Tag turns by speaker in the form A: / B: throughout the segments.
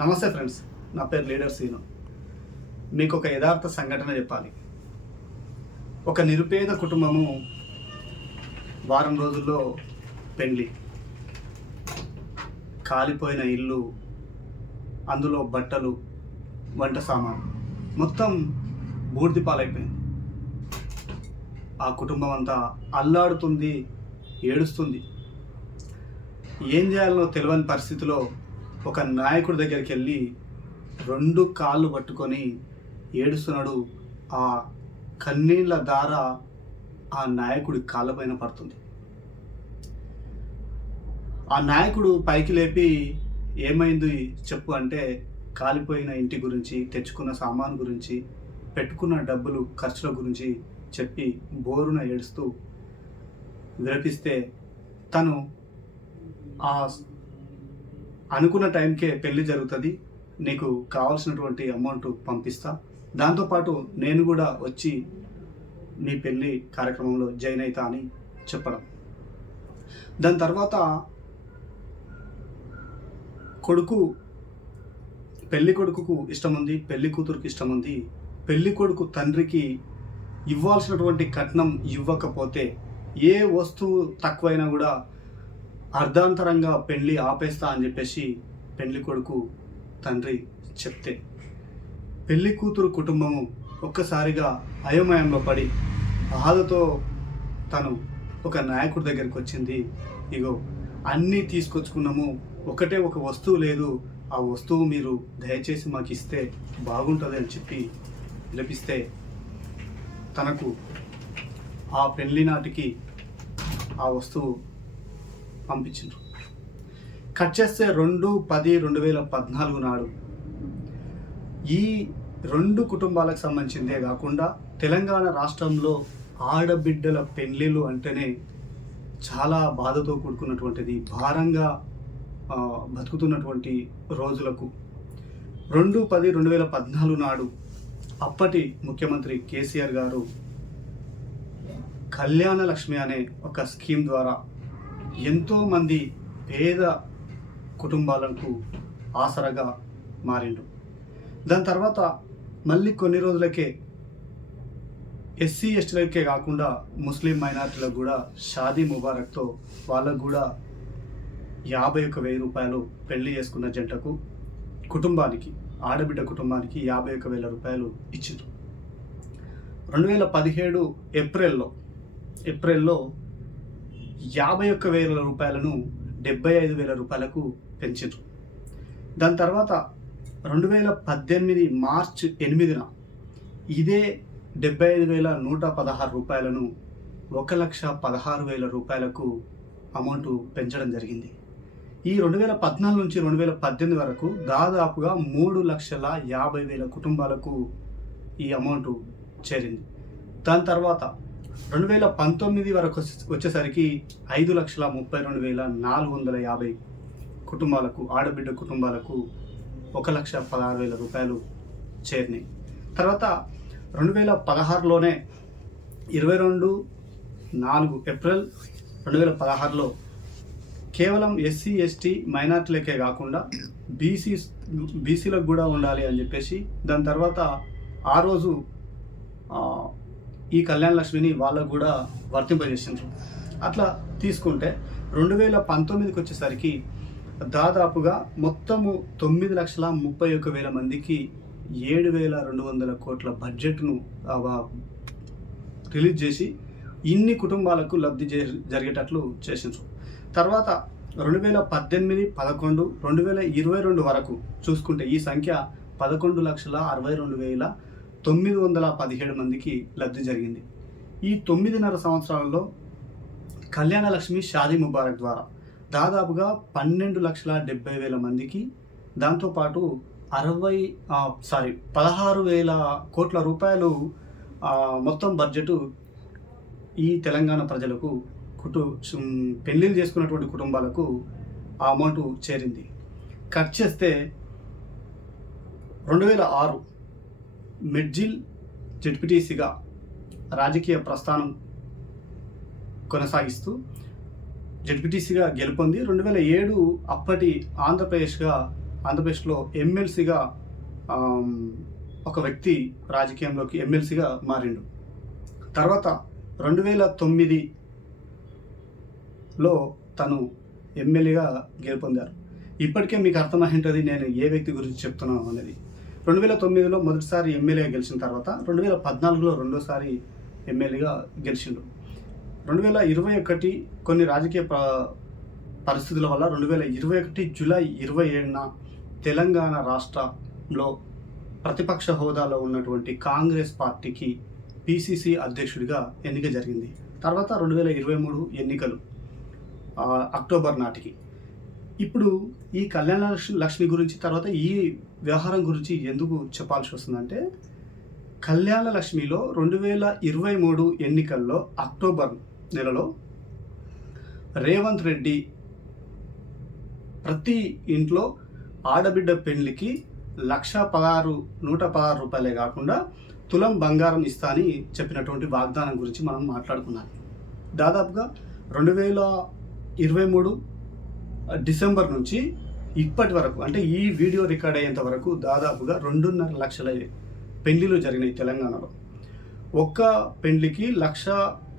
A: నమస్తే ఫ్రెండ్స్ నా పేరు లీడర్ సీను. మీకు ఒక యథార్థ సంఘటన చెప్పాలి. ఒక నిరుపేద కుటుంబము వారం రోజుల్లో పెళ్ళి కాలిపోయిన ఇల్లు అందులో బట్టలు వంట సామాను. మొత్తం బూర్ది పాలైపోయింది. ఆ కుటుంబం అంతా అల్లాడుతుంది ఏడుస్తుంది. ఏం చేయాలో తెలియని పరిస్థితిలో ఒక నాయకుడి దగ్గరికి వెళ్ళి రెండు కాళ్ళు పట్టుకొని ఏడుస్తున్నాడు. ఆ కన్నీళ్ళ దార ఆ నాయకుడి కాళ్ళపైన పడుతుంది. ఆ నాయకుడు పైకి లేపి ఏమైంది చెప్పు అంటే కాలిపోయిన ఇంటి గురించి తెచ్చుకున్న సామాన్ గురించి పెట్టుకున్న డబ్బులు ఖర్చుల గురించి చెప్పి బోరున ఏడుస్తూ విరపిస్తే తను ఆ అనుకున్న టైంకే పెళ్ళి జరుగుతుంది. నీకు కావాల్సినటువంటి అమౌంట్ పంపిస్తా. దాంతోపాటు నేను కూడా వచ్చి నీ పెళ్ళి కార్యక్రమంలో జాయిన్ అవుతా అని చెప్పడం. దాని తర్వాత కొడుకు పెళ్ళి కొడుకుకు ఇష్టం ఉంది పెళ్ళి కూతురుకి ఇష్టం ఉంది పెళ్ళి కొడుకు తండ్రికి ఇవ్వాల్సినటువంటి కట్నం ఇవ్వకపోతే ఏ వస్తువు తక్కువైనా కూడా అర్ధాంతరంగా పెళ్ళి ఆపేస్తా అని చెప్పేసి పెళ్ళి కొడుకు తండ్రి చెప్తే. పెళ్ళి కూతురు కుటుంబము ఒక్కసారిగా అయోమయంలో పడి బాధతో తను ఒక నాయకుడి దగ్గరికి వచ్చింది. ఇగో అన్నీ తీసుకొచ్చుకున్నాము. ఒకటే ఒక వస్తువు లేదు. ఆ వస్తువు మీరు దయచేసి మాకు ఇస్తే బాగుంటుంది అని చెప్పి పిలిపిస్తే తనకు ఆ పెళ్ళి నాటికి ఆ వస్తువు పంపించిండ్రు. కట్ చేస్తే రెండు పది రెండు వేల పద్నాలుగు నాడు ఈ రెండు కుటుంబాలకు సంబంధించిందే కాకుండా తెలంగాణ రాష్ట్రంలో ఆడబిడ్డల పెళ్ళిళ్ళు అంటేనే చాలా బాధతో కూడుకున్నటువంటిది భారంగా బతుకుతున్నటువంటి రోజులకు. రెండు పది రెండు వేల పద్నాలుగు నాడు అప్పటి ముఖ్యమంత్రి కేసీఆర్ గారు కళ్యాణ లక్ష్మి అనే ఒక స్కీమ్ ద్వారా ఎంతోమంది పేద కుటుంబాలకు ఆసరగా మారిండు దాని తర్వాత మళ్ళీ కొన్ని రోజులకే ఎస్సీ ఎస్టీలకే కాకుండా ముస్లిం మైనార్టీలకు కూడా షాదీ ముబారక్తో వాళ్ళకు కూడా యాభై ఒక వెయ్యి రూపాయలు పెళ్ళి చేసుకున్న జంటకు కుటుంబానికి ఆడబిడ్డ కుటుంబానికి యాభై ఒక వేల రూపాయలు ఇచ్చిండ్రు. రెండు వేల పదిహేడు ఏప్రిల్లో ఏప్రిల్లో యాభై ఒక్క వేల రూపాయలను డెబ్బై ఐదు వేల రూపాయలకు పెంచారు దాని తర్వాత రెండు వేల పద్దెనిమిది మార్చ్ ఎనిమిదిన ఇదే డెబ్బై ఐదు వేల నూట పదహారు రూపాయలను ఒక లక్ష పదహారు వేల రూపాయలకు అమౌంట్ పెంచడం జరిగింది. ఈ రెండు వేల పద్నాలుగు నుంచి రెండు వేల పద్దెనిమిది వరకు దాదాపుగా మూడు లక్షల యాభై వేల కుటుంబాలకు ఈ అమౌంట్ చేరింది. దాని తర్వాత రెండు వేల పంతొమ్మిది వరకు వచ్చేసరికి ఐదు లక్షల ముప్పై రెండు వేల నాలుగు వందల యాభై కుటుంబాలకు ఆడబిడ్డ కుటుంబాలకు ఒక లక్ష పదహారు వేల రూపాయలు చేరినాయి. తర్వాత రెండు వేల పదహారులోనే ఇరవై రెండు నాలుగు ఏప్రిల్ రెండు వేల పదహారులో కేవలం ఎస్సీ ఎస్టీ మైనార్టీలకే కాకుండా బీసీ బీసీలకు కూడా ఉండాలి అని చెప్పేసి దాని తర్వాత ఆ రోజు ఈ కళ్యాణ లక్ష్మిని వాళ్ళకు కూడా వర్తింపజేసిండ్రు. అట్లా తీసుకుంటే రెండు వేల పంతొమ్మిదికి వచ్చేసరికి దాదాపుగా మొత్తము తొమ్మిది లక్షల ముప్పై ఒక్క వేల మందికి ఏడు వేల రెండు వందల కోట్ల బడ్జెట్ను రిలీజ్ చేసి ఇన్ని కుటుంబాలకు లబ్ధి చే జరిగేటట్లు చేసిండ్రు. తర్వాత రెండు వేల పద్దెనిమిది పదకొండు రెండు వేల ఇరవై రెండు వరకు చూసుకుంటే ఈ సంఖ్య పదకొండు లక్షల అరవై రెండు వేల తొమ్మిది వందల పదిహేడు మందికి లబ్ధి జరిగింది. ఈ తొమ్మిదిన్నర సంవత్సరాలలో కళ్యాణ లక్ష్మి షాదీ ముబారక్ ద్వారా దాదాపుగా పన్నెండు లక్షల డెబ్బై వేల మందికి దాంతోపాటు అరవై సారీ పదహారు వేల కోట్ల రూపాయలు మొత్తం బడ్జెట్ ఈ తెలంగాణ ప్రజలకు కుటు పెళ్ళిళ్ళు చేసుకున్నటువంటి కుటుంబాలకు ఆ అమౌంట్ చేరింది. కట్ చేస్తే రెండు వేల ఆరు మిడ్జిల్ జెడ్పిటీసీగా రాజకీయ ప్రస్థానం కొనసాగిస్తూ జెడ్పిటీసీగా గెలుపొంది రెండు వేల ఏడు అప్పటి ఆంధ్రప్రదేశ్గా ఆంధ్రప్రదేశ్లో ఎమ్మెల్సీగా ఒక వ్యక్తి రాజకీయంలోకి ఎమ్మెల్సీగా మారిండు. తర్వాత రెండు వేల తొమ్మిదిలో తను ఎమ్మెల్యేగా గెలుపొందారు. ఇప్పటికే మీకు అర్థమైంటుంది నేను ఏ వ్యక్తి గురించి చెప్తున్నాను అనేది. రెండు వేల తొమ్మిదిలో మొదటిసారి ఎమ్మెల్యేగా గెలిచిన తర్వాత రెండు వేల పద్నాలుగులో రెండోసారి ఎమ్మెల్యేగా గెలిచిండు. రెండు వేల ఇరవై ఒకటి కొన్ని రాజకీయ ప- పరిస్థితుల వల్ల రెండు వేల ఇరవై ఒకటి జూలై ఇరవై ఏడున తెలంగాణ రాష్ట్రంలో ప్రతిపక్ష హోదాలో ఉన్నటువంటి కాంగ్రెస్ పార్టీకి పిసిసి అధ్యక్షుడిగా ఎన్నిక జరిగింది. తర్వాత రెండు వేల ఇరవై మూడు ఎన్నికలు అక్టోబర్ నాటికి. ఇప్పుడు ఈ కళ్యాణ లక్ష్మి- గురించి తర్వాత ఈ వ్యవహారం గురించి ఎందుకు చెప్పాల్సి వస్తుందంటే కళ్యాణ లక్ష్మిలో రెండు వేల ఇరవై మూడు ఎన్నికల్లో అక్టోబర్ నెలలో రేవంత్ రెడ్డి ప్రతి ఇంట్లో ఆడబిడ్డ పెళ్ళికి లక్ష పదహారు నూట పదహారు రూపాయలే కాకుండా తులం బంగారం ఇస్తా అని చెప్పినటువంటి వాగ్దానం గురించి మనం మాట్లాడుకున్నాం. దాదాపుగా రెండు వేల ఇరవై మూడు డిసెంబర్ నుంచి ఇప్పటి వరకు అంటే ఈ వీడియో రికార్డ్ అయ్యేంత వరకు దాదాపుగా రెండున్నర లక్షల పెళ్ళిలు జరిగినాయి తెలంగాణలో. ఒక్క పెళ్ళికి లక్ష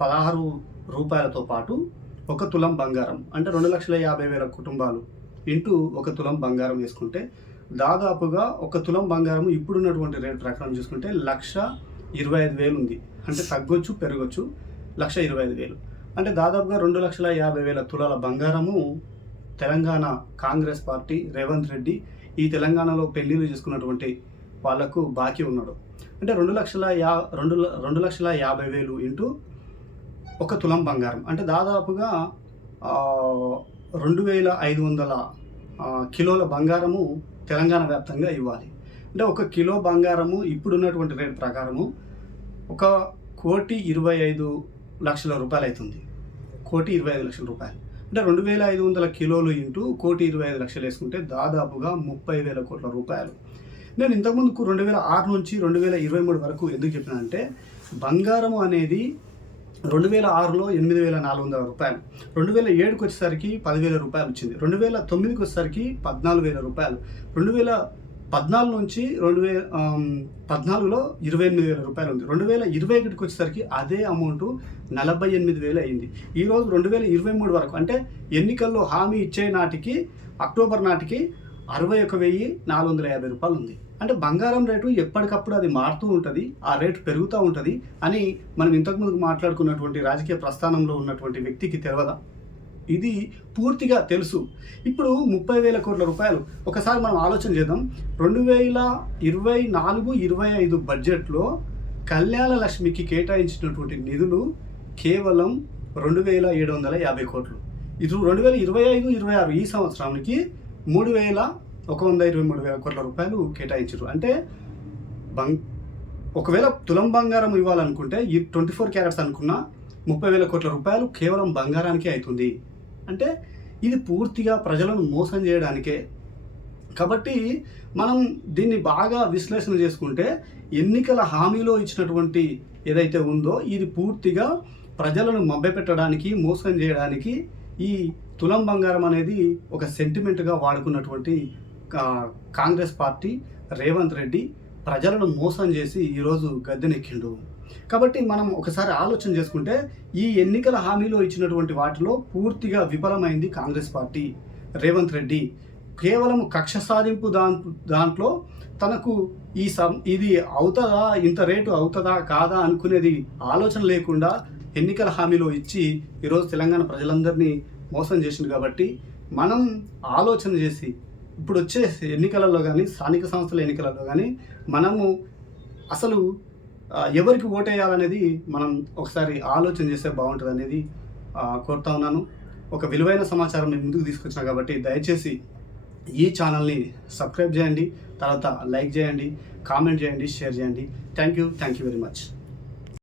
A: పదహారు రూపాయలతో పాటు ఒక తులం బంగారం అంటే రెండు లక్షల యాభై వేల కుటుంబాలు ఇంటూ ఒక తులం బంగారం వేసుకుంటే దాదాపుగా ఒక తులం బంగారం ఇప్పుడున్నటువంటి రేటు ప్రకారం చూసుకుంటే లక్ష ఇరవై ఐదు వేలు ఉంది. అంటే తగ్గొచ్చు పెరగొచ్చు లక్ష ఇరవై ఐదు వేలు. అంటే దాదాపుగా రెండు లక్షల యాభై వేల తులాల బంగారము తెలంగాణ కాంగ్రెస్ పార్టీ రేవంత్ రెడ్డి ఈ తెలంగాణలో పెళ్ళిళ్ళు చేసుకున్నటువంటి వాళ్ళకు బాకీ ఉన్నాడు. అంటే రెండు లక్షల యా రెండు రెండు లక్షల యాభై వేలు ఇంటూ ఒక తులం బంగారం. అంటే దాదాపుగా రెండు వేల ఐదు వందల కిలోల బంగారము తెలంగాణ వ్యాప్తంగా ఇవ్వాలి. అంటే ఒక కిలో బంగారము ఇప్పుడున్నటువంటి రేట్ ప్రకారము ఒక కోటి ఇరవై ఐదు లక్షల రూపాయలు అవుతుంది కోటి ఇరవై ఐదు లక్షల రూపాయలు. అంటే రెండు వేల ఐదు వందల కిలోలు ఇంటూ కోటి ఇరవై ఐదు లక్షలు వేసుకుంటే దాదాపుగా ముప్పై వేల కోట్ల రూపాయలు. నేను ఇంతకుముందుకు రెండు వేల ఆరు నుంచి రెండు వేల ఇరవై మూడు వరకు ఎందుకు చెప్పినా అంటే బంగారం అనేది రెండు వేల ఆరులో ఎనిమిది వేల నాలుగు వందల రూపాయలు. రెండు వేల ఏడుకి వచ్చేసరికి పదివేల రూపాయలు వచ్చింది. రెండు వేల తొమ్మిదికి వచ్చేసరికి పద్నాలుగు వేల రూపాయలు. రెండు వేల పద్నాలుగు నుంచి రెండు వేల పద్నాలుగులో ఇరవై ఎనిమిది వేల రూపాయలు ఉంది. రెండు వేల ఇరవై ఒకటికి వచ్చేసరికి అదే అమౌంట్ నలభై ఎనిమిది వేలు అయింది. ఈరోజు రెండు వేల ఇరవై మూడు వరకు అంటే ఎన్నికల్లో హామీ ఇచ్చే నాటికి అక్టోబర్ నాటికి అరవై ఒక వెయ్యి నాలుగు వందల యాభై రూపాయలు ఉంది. అంటే బంగారం రేటు ఎప్పటికప్పుడు అది మారుతూ ఉంటుంది ఆ రేటు పెరుగుతూ ఉంటుంది అని మనం ఇంతకుముందు మాట్లాడుకున్నటువంటి రాజకీయ ప్రస్థానంలో ఉన్నటువంటి వ్యక్తికి తెలియదా ఇది పూర్తిగా తెలుసు. ఇప్పుడు ముప్పై వేల కోట్ల రూపాయలు. ఒకసారి మనం ఆలోచన చేద్దాం. రెండు వేల ఇరవై నాలుగు ఇరవై ఐదు బడ్జెట్లో కళ్యాణ లక్ష్మికి కేటాయించినటువంటి నిధులు కేవలం రెండు వేల ఏడు వందల యాభై కోట్లు. ఇది రెండు వేల ఇరవై ఐదు ఇరవై ఆరు ఈ సంవత్సరానికి మూడు వేల ఒక వంద ఇరవై మూడు వేల కోట్ల రూపాయలు కేటాయించారు. అంటే బంగ్ ఒకవేళ తులం బంగారం ఇవ్వాలనుకుంటే ఈ ట్వంటీ ఫోర్ క్యారెట్స్ అనుకున్న ముప్పై వేల కోట్ల రూపాయలు కేవలం బంగారానికే అవుతుంది. అంటే ఇది పూర్తిగా ప్రజలను మోసం చేయడానికే. కాబట్టి మనం దీన్ని బాగా విశ్లేషణ చేసుకుంటే ఎన్నికల హామీలో ఇచ్చినటువంటి ఏదైతే ఉందో ఇది పూర్తిగా ప్రజలను మభ్యపెట్టడానికి మోసం చేయడానికి ఈ తులం బంగారం అనేది ఒక సెంటిమెంట్గా వాడుకున్నటువంటి కాంగ్రెస్ పార్టీ రేవంత్ రెడ్డి ప్రజలను మోసం చేసి ఈరోజు గద్దెనెక్కిండు. కాబట్టి మనం ఒకసారి ఆలోచన చేసుకుంటే ఈ ఎన్నికల హామీలో ఇచ్చినటువంటి వాటిలో పూర్తిగా విఫలమైంది కాంగ్రెస్ పార్టీ రేవంత్ రెడ్డి. కేవలం కక్ష సాధింపు దాం దాంట్లో తనకు ఈ సం ఇది అవుతుందా ఇంత రేటు అవుతుందా కాదా అనుకునేది ఆలోచన లేకుండా ఎన్నికల హామీలో ఇచ్చి ఈరోజు తెలంగాణ ప్రజలందరినీ మోసం చేసింది కాబట్టి మనం ఆలోచన చేసి ఇప్పుడు వచ్చే ఎన్నికలలో కానీ స్థానిక సంస్థల ఎన్నికలలో కానీ మనము అసలు ఎవరికి ఓటేయాలనేది మనం ఒకసారి ఆలోచన చేస్తే బాగుంటుంది అనేది కోరుతా ఉన్నాను. ఒక విలువైన సమాచారం నేను ముందుకు తీసుకొచ్చిన కాబట్టి దయచేసి ఈ ఛానల్ని సబ్స్క్రైబ్ చేయండి తర్వాత లైక్ చేయండి కామెంట్ చేయండి షేర్ చేయండి. Thank you thank you very much.